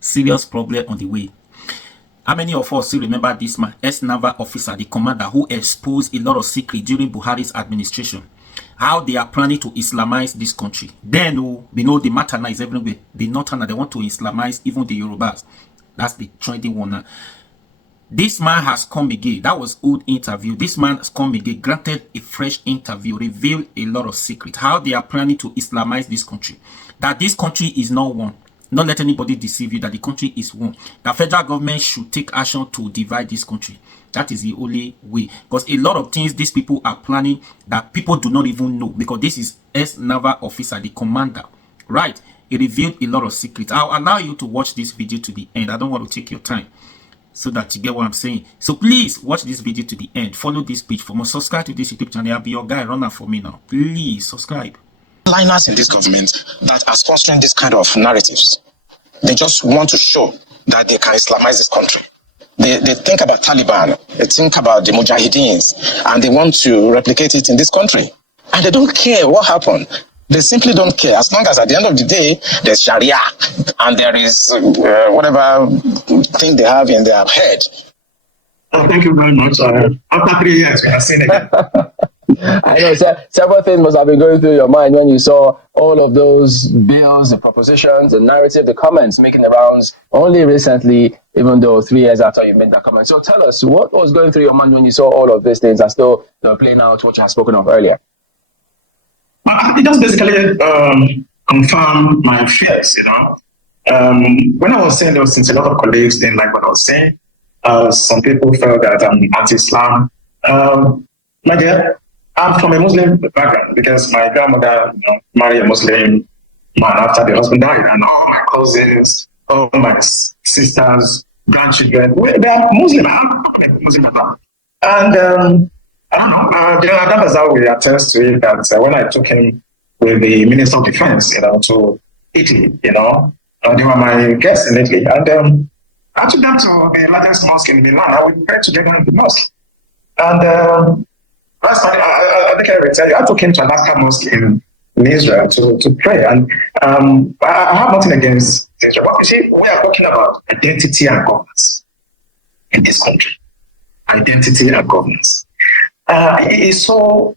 Serious problem on the way. How many of us still remember this man, ex-naval officer, the commander who exposed a lot of secrets during Buhari's administration? How they are planning to Islamize this country. Then, we know the Matana is everywhere. The Northern, they want to Islamize even the Yorubas. That's the trending one now. This man has come again. That was old interview. This man has come again, granted a fresh interview, revealed a lot of secrets. How they are planning to Islamize this country. That this country is not one. Not let anybody deceive you that the country is one. The federal government should take action to divide this country. That is the only way. Because a lot of things these people are planning that people do not even know. Because this is ex-naval officer, the commander. Right? He revealed a lot of secrets. I'll allow you to watch this video to the end. I don't want to take your time, so that you get what I'm saying. So please watch this video to the end. Follow this page for more. Subscribe to this YouTube channel. I'll be your guy. Run that for me now. Please subscribe. Liners in this government that are sponsoring this kind of narratives. They just want to show that they can Islamize this country. They think about Taliban, they think about the Mujahideens, and they want to replicate it in this country. And they don't care what happened. They simply don't care. As long as at the end of the day, there's Sharia and there is whatever thing they have in their head. Thank you very much. After 3 years, we have seen again. I know several things must have been going through your mind when you saw all of those bills, the propositions, the narrative, the comments making the rounds only recently, even though 3 years after you made that comment. So tell us, what was going through your mind when you saw all of these things and still they were playing out what you had spoken of earlier? It just basically confirmed my fears, you know. When I was saying those things, a lot of colleagues didn't like what I was saying. Some people felt that I'm anti-Islam. My dear, I'm from a Muslim background because my grandmother married a Muslim man after the husband died, and all my cousins, all my sisters, grandchildren, they are Muslim. I'm a Muslim. And I don't know, that was how we attest to it, that when I took him with the Minister of Defense, to Italy, they were my guests in Italy. And I took them to the largest mosque in Milan. I would pray together in the mosque. And last time, I think I will tell you, I took him to Alaska Mosque in Israel to pray. And I have nothing against Israel. But you see, we are talking about identity and governance in this country. Identity and governance. It is so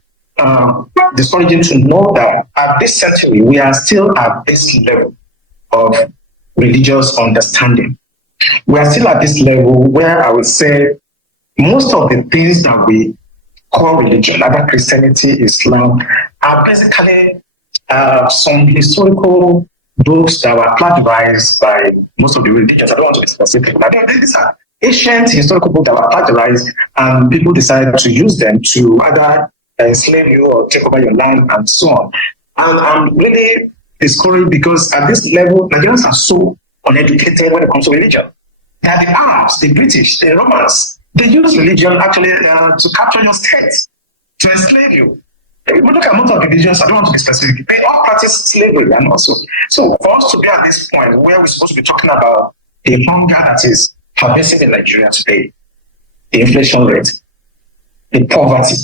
discouraging to know that at this century, we are still at this level of religious understanding. We are still at this level where I would say most of the things that we call religion, either Christianity, Islam, are basically some historical books that were plagiarized by most of the religions. I don't want to be specific, but these are ancient historical books that were plagiarized, and people decided to use them to either enslave you or take over your land and so on. And I'm really discouraged because at this level, Nigerians are so uneducated when it comes to religion. That the Arabs, the British, the Romans, they use religion actually to capture your state, to enslave you. If we look at most of the religions, I don't want to be specific, they all practice slavery and also. So for us to be at this point where we're supposed to be talking about the hunger that is pervasive in Nigeria today, the inflation rate, the poverty,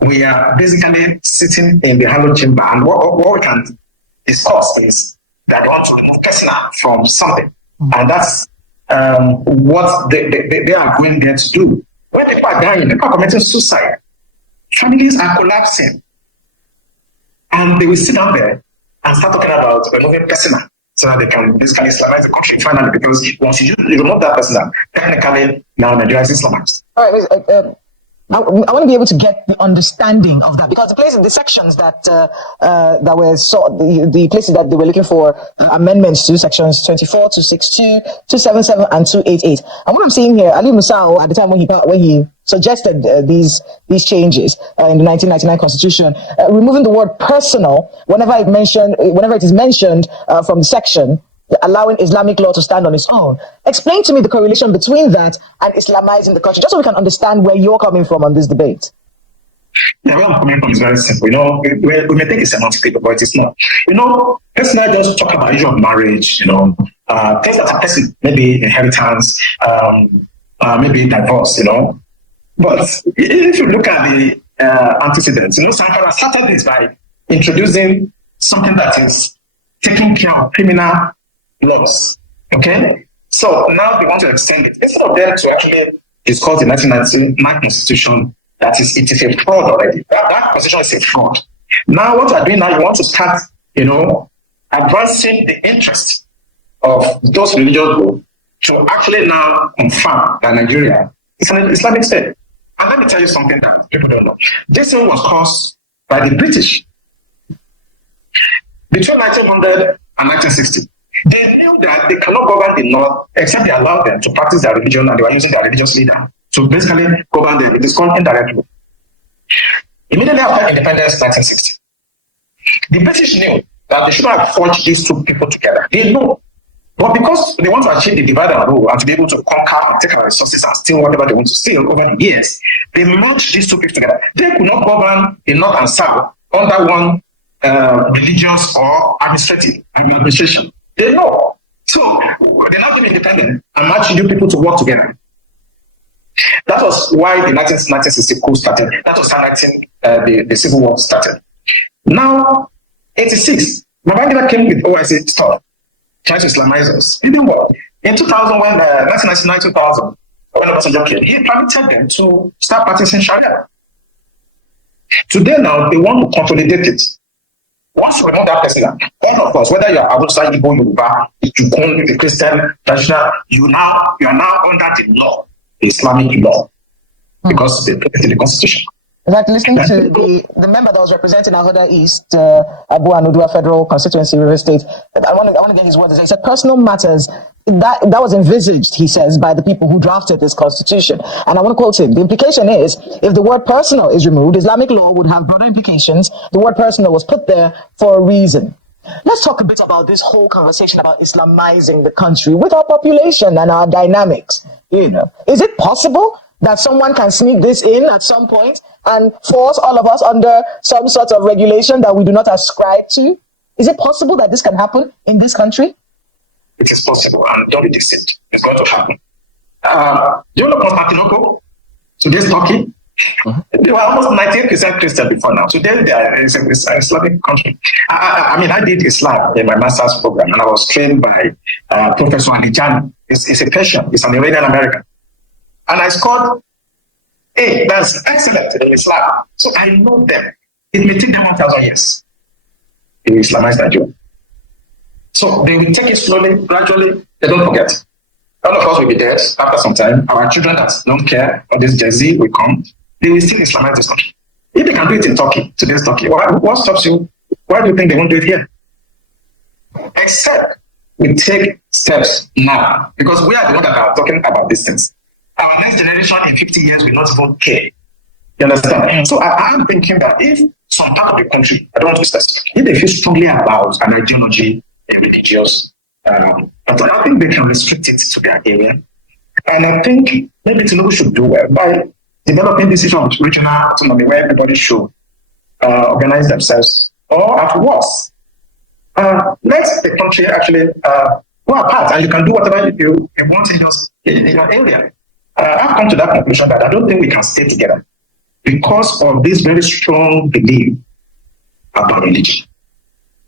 we are basically sitting in the hollow chamber, and what we can discuss is that they want to remove personal from something, and that's what they are going there to do. When people are dying, people are committing suicide, families are collapsing, and they will sit down there and start talking about removing personal so that they can basically Islamize the country finally, because once you remove that personal, technically now Nigeria is Islamized. All right, I want to be able to get the understanding of that, because the places, the sections that were the places that they were looking for amendments to, sections 24, 262, 277, and 288. And what I'm seeing here, Ali Musao, at the time when he suggested these changes in the 1999 Constitution, removing the word personal whenever it is mentioned from the section, allowing Islamic law to stand on its own. Explain to me the correlation between that and Islamizing the country, just so we can understand where you're coming from on this debate. Yeah, where I'm coming from is very simple. We may think it's semantic, but it's not. Let's not just talk about issue of marriage, things that are person, maybe inheritance, maybe divorce, But if you look at the antecedents, Sankara started this by introducing something that is taking care of criminal laws Okay? So now they want to extend it. Instead of them to actually discuss the 1999 constitution, it is a fraud already. That constitution is a fraud. Now what you are doing now, you want to start, advancing the interest of those religious groups to actually now confirm that Nigeria is an Islamic state. And let me tell you something that people don't know. This thing was caused by the British between 1900 and 1960. They knew that they cannot govern the North except they allow them to practice their religion, and they were using their religious leader to basically govern them. It is called indirectly. Immediately after independence, 1960, the British knew that they should not have forged these two people together. They know. But because they want to achieve the divide and rule and to be able to conquer and take our resources and steal whatever they want to steal over the years, they merged these two people together. They could not govern the North and South under one religious or administration. They know. So they now give independence and match you people to work together. That was why the 1960 coup started. That was how the Civil War started. Now, 86, Babangida came with OIC stuff, trying to Islamize us. It didn't work. In 2000, when 1999, 2000, when Obasanjo came, he permitted them to start practicing Sharia. Today now, they want to consolidate it. Once you remove that person, all of us, whether you are outside Igbo, Yoruba, Ijukun, the Christian, traditional, you are now under the law, the Islamic law, because they put it in the constitution. Like listening to the member that was representing Ahoda East, Abu Anudua Federal Constituency, River State. I want to get his words. He said personal matters that was envisaged, he says, by the people who drafted this constitution. And I want to quote him. The implication is, if the word personal is removed, Islamic law would have broader implications. The word personal was put there for a reason. Let's talk a bit about this whole conversation about Islamizing the country with our population and our dynamics. Is it possible that someone can sneak this in at some point and force all of us under some sort of regulation that we do not ascribe to? Is it possible that this can happen in this country? It is possible, and don't be deceived. It's going to happen. Do you know Constantinople? Today's Turkey? Mm-hmm. They were almost 98% Christian before now. Today they are an Islamic country. I did Islam in my master's program, and I was trained by Professor Nigerian. It's a Persian. It's an Iranian American. And I scored A. That's excellent in Islam. So I know them. It may take them 1,000 years. They will Islamize Nigeria. So they will take it slowly, gradually. They don't forget. All of us will be dead after some time. Our children that don't care, or this Gen Z will come. They will still Islamize this country. If they can do it in Turkey, today's Turkey, what stops you? Why do you think they won't do it here? Except we take steps now. Because we are the ones that are talking about these things. Our next generation in 50 years will not even care. You understand? So I'm thinking that if some part of the country, I don't want to be specific, if they feel strongly about an ideology, a religious, but I think they can restrict it to their area. And I think maybe Tinubu should do well by developing this issue of regional autonomy where everybody should organize themselves. Or at worst, let the country actually go apart and you can do whatever you want in your area. I've come to that conclusion that I don't think we can stay together because of this very strong belief about religion.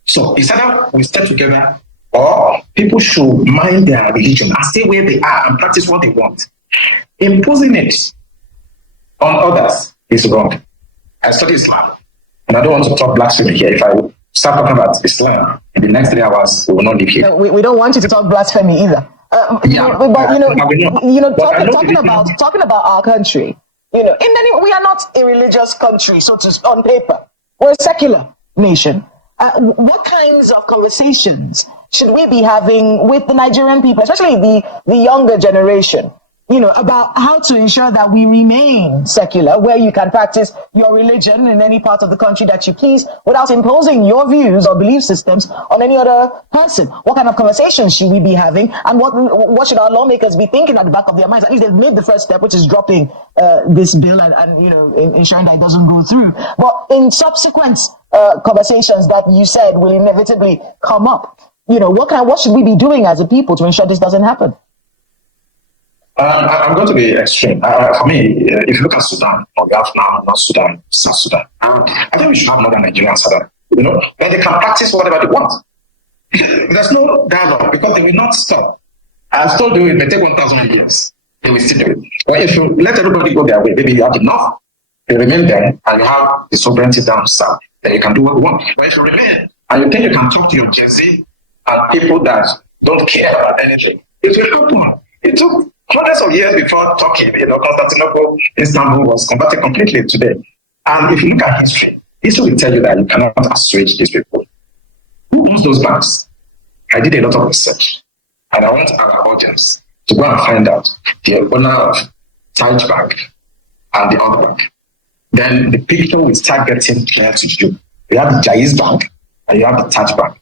So it's either we stay together or people should mind their religion and stay where they are and practice what they want. Imposing it on others is wrong. I study Islam and I don't want to talk blasphemy here. If I start talking about Islam in the next 3 hours, we will not live here. No, we don't want you to talk blasphemy either. Talking about our country, we are not a religious country, so to on paper. We're a secular nation. What kinds of conversations should we be having with the Nigerian people, especially the younger generation, about how to ensure that we remain secular, where you can practice your religion in any part of the country that you please without imposing your views or belief systems on any other person? What kind of conversations should we be having? And what should our lawmakers be thinking at the back of their minds? At least they've made the first step, which is dropping this bill and ensuring that it doesn't go through. But in subsequent conversations that you said will inevitably come up, what should we be doing as a people to ensure this doesn't happen? I'm going to be extreme. For me, if you look at Sudan, or we have now North Sudan, South Sudan, I think we should have Northern Nigeria and Sudan. Where they can practice whatever they want. There's no dialogue because they will not stop I've told you it may take 1,000 years. They will still do it. But if you let everybody go their way, maybe you have enough. You remain there and you have the sovereignty down south, then you can do what you want. But if you remain and you think you can talk to your Gen Z and people that don't care about anything, it will happen. It took hundreds of years before Turkey, Constantinople, Istanbul was converted completely today. And if you look at history will tell you that you cannot assuage these people. Who owns those banks? I did a lot of research, and I want our audience to go and find out the owner of Taj Bank and the other bank. Then the picture will start getting clear to you. You have the Jaiz Bank and you have the Taj Bank.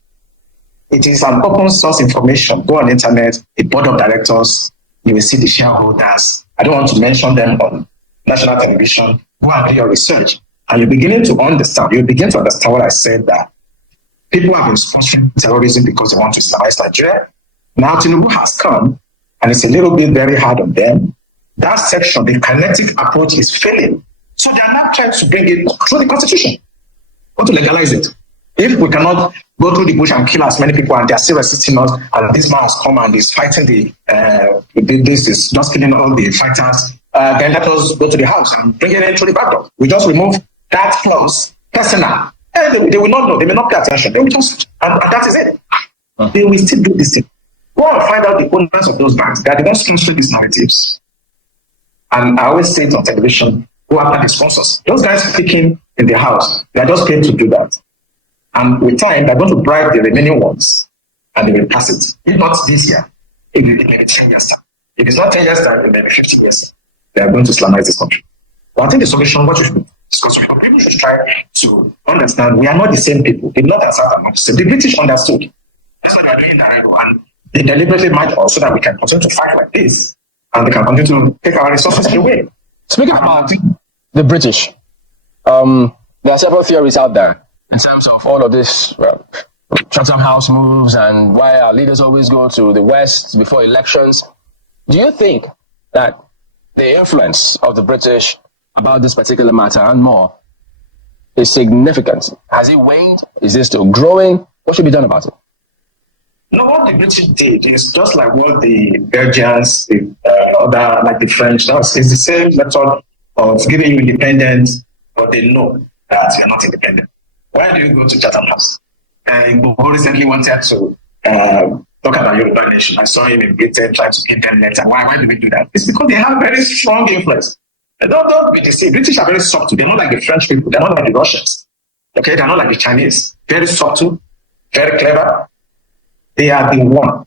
It is an open source information. Go on the internet, the board of directors, you will see the shareholders. I don't want to mention them on national television. Go and do your research. And you're beginning to understand. You begin to understand what I said, that people have been sponsoring terrorism because they want to Islamize Nigeria. Now Tinubu has come, and it's a little bit very hard on them. That section, the kinetic approach is failing. So they are not trying to bring it through the constitution or to legalize it. If we cannot go through the bush and kill as many people and they are still resisting us, and this man has come and is fighting this is just killing all the fighters, then let us go to the house and bring it in through the back door. We just remove that clause, personal. They will not know, they may not pay attention. They will just, and that is it. They will still do this thing. Go and find out the owners of those banks. They are the ones sponsoring these narratives. And I always say it on television, go after the sponsors. Those guys speaking in the house, they are just paid to do that. And with time, they're going to bribe the remaining ones and they will pass it. If not this year, it may be 10 years time. If it's not 10 years time, it may be 15 years. They are going to Islamize this country. But I think the solution, what you should discuss, people should try to understand we are not the same people. The North and South are not the same. The British understood. That's what they are doing in Nigeria. And they deliberately might also that we can continue to fight like this and they can continue to take our resources away. Speaking about the British, there are several theories out there in terms of all of this Chatham House moves and why our leaders always go to the West before elections. Do you think that the influence of the British about this particular matter and more is significant? Has it waned? Is it still growing? What should be done about it? No, what the British did is just like what the Belgians, the other, like the French, it's the same method of giving you independence, but they know that you're not independent. Why do you go to Chatham House? Who recently wanted to talk about Yoruba nation. I saw him in Britain trying to give them letter. Why do we do that? It's because they have very strong influence. Don't be deceived. British are very subtle. They're not like the French people. They're not like the Russians. Okay, they're not like the Chinese. Very subtle, very clever. They are the one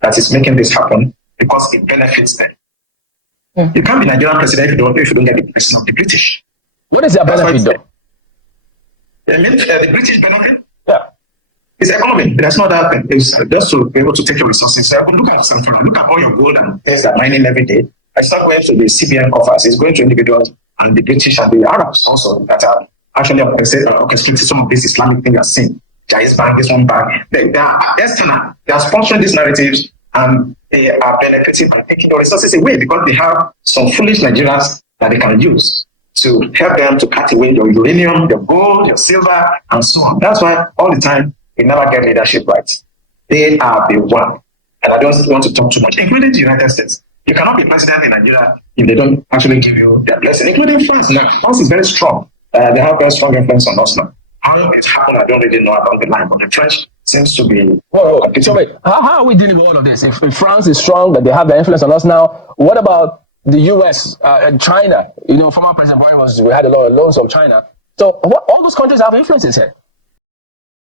that is making this happen because it benefits them. Yeah. You can't be Nigerian president if you don't get the blessing of the British. What is their benefit though? The British benefit? Yeah. It's economy. There's no other thing. It's just to be able to take your resources. So look at something. Look at all your gold and things that are mining every day. I start going to the CBN coffers. It's going to individuals and the British and the Arabs also that are actually orchestrating some of this Islamic thing you're seeing. Jaiz Bank, this one bank. They are external. They are sponsoring these narratives and they are benefiting by taking your resources away because they have some foolish Nigerians that they can use to help them to cut away your uranium, your gold, your silver, and so on. That's why all the time we never get leadership right. They are the one. And I don't want to talk too much, including the United States. You cannot be president in Nigeria if they don't actually give you their blessing, including France now. France is very strong. They have very strong influence on us now. How it happened, I don't really know about the line, but the French seems to be... So wait, how are we dealing with all of this? If France is strong, but they have the influence on us now, what about the US and China? Former President Buhari we had a lot of loans from China. So all those countries have influences here.